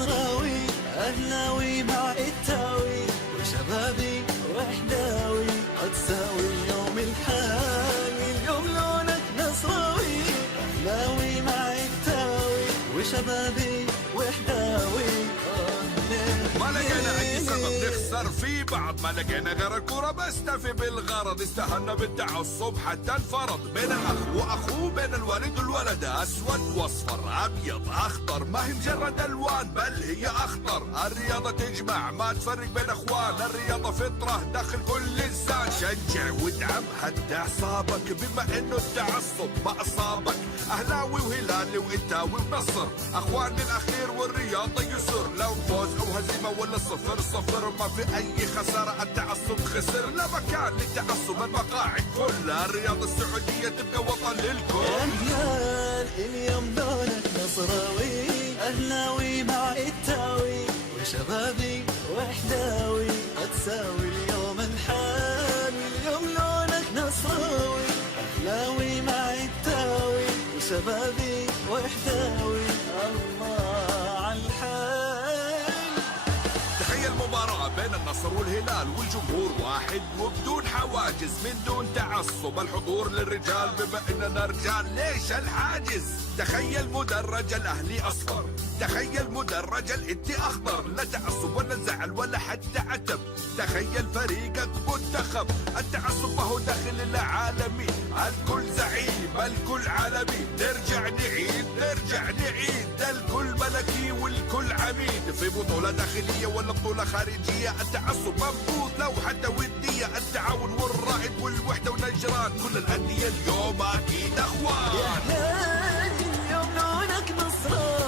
نصراوي، أهلاوي مع التاوي، وشبابي وحداوي، تساوي اليوم الحالي، اليوم لونك نصراوي، أهلاوي مع التاوي، وشبابي وحداوي. ما لقينا اي سبب نخسر في بعض، ما لقينا غير الكرة بستفي بالغرض، استهلنا بالتعصب حتى انفرض بين الاخ واخوه، بين الوالد والولد، اسود واصفر ابيض اخضر، ما هي مجرد الوان بل هي اخطر. الرياضة تجمع ما تفرق بين اخوان، الرياضة فطرة داخل كل انسان، شجع وادعم حتى اعصابك، بما انه التعصب ما اصابك. اهلاوي وهلالي وانتاوي ونصر، اخوان للاخير والرياضة يسر، لو فوز او هزيمة ولا 0-0 ما في اي خسارة، التعصب خسر، لا مكان للتعصب، المقاعد كلها، الرياضة السعودية تبقى وطن للكل. يا هلال اليوم لونك نصراوي، أهلاوي مع التاوي، وشبابي وحداوي، تساوي اليوم الحالي، اليوم لونك نصراوي، أهلاوي مع التاوي، وشبابي وحداوي، الله عالحال. تخيل مباراة بين النصر والهلال والجمهور واحد وبدون حواجز، من دون تعصب، الحضور للرجال بما اننا رجال، ليش الحاجز؟ تخيل مدرج الاهلي اصفر، تخيل مدرج الانتي اخضر، لا تعصب ولا زعل ولا حتى عتب، تخيل فريقك منتخب، التعصب ما هو داخل العالمي، الكل زعيم الكل عالمي، نرجع نعيد الكل ملكي والكل عميد، في بطولة داخلية ولا بطولة خارجية، التعصب منبوذ لو حتى ودية، التعاون والرائد والوحدة ونجران، كل الأندية اليوم أكيد أخوان. يا هلال اليوم لونك نصراوي،